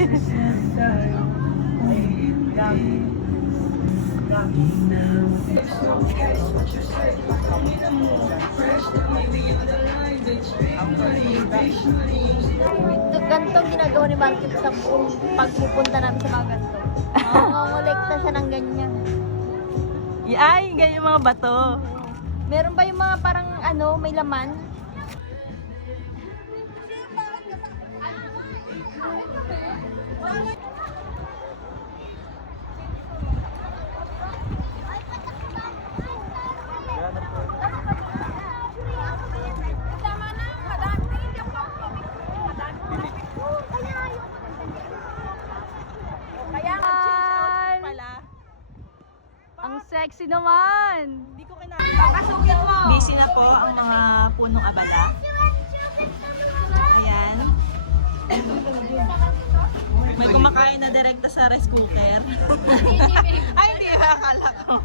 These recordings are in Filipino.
Ganito ginagawa ni Markip sa pagpupunta namin sa mga ganito. Nangongolekta siya ng ganyan. Ay, ganyan yung mga bato. Meron ba yung mga parang ano, may laman? Ang sexy naman! Hindi ko busy na po ang mga punong abala. Ayan. May kumakain na direkta sa rice cooker. Ay, hindi ba? Akala ko.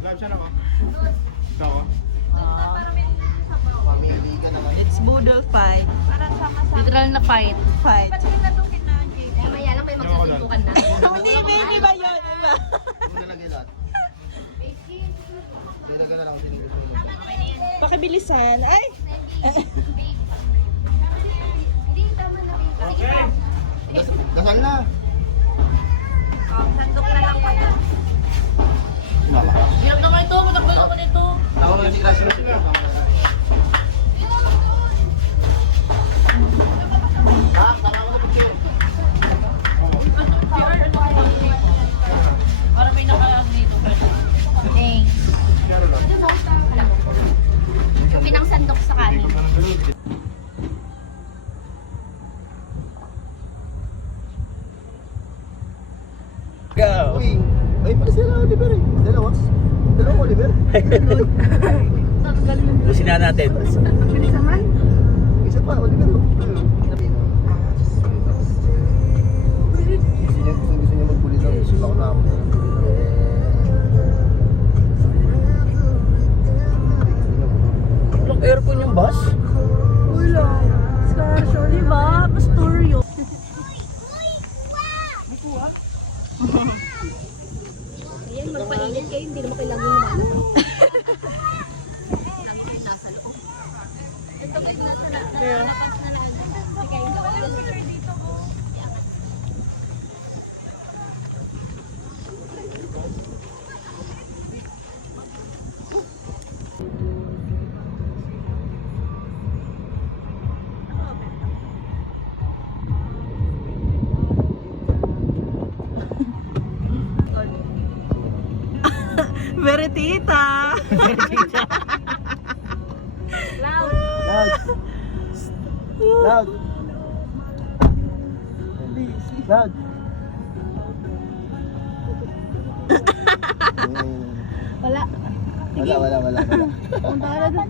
Live siya naman. Ito ako. It's Boodle fight. Literal na fight. Fight. Maya lang kayo magsusuntukan na. Hindi, baby ba yun? Diba? Pakibilisan. Ay! Okay. Dasal na. Sandok na lang kayo. Hirap naman ito. Matakbal naman ito. Tawag na si Crash. Para may nakalag dito. Thanks. Yung pinangsandok sa kanin. Go! Uy, ay pala sila Oliver eh. Dalawang Oliver. Lusin na natin. Isa pa, Oliver. Gusto niya magbuli daw. Suba ko na ako. Walang aircon yung bus? Wala. Skasyo, diba? Pastoryo. Ayan, magpainit kayo, hindi naman kailangan yung ano. Nasa loob. Ito kayo nasa lakas na lang. Veritita! Loud. Loud. Loud. Wala. Wala. Punta ka na doon.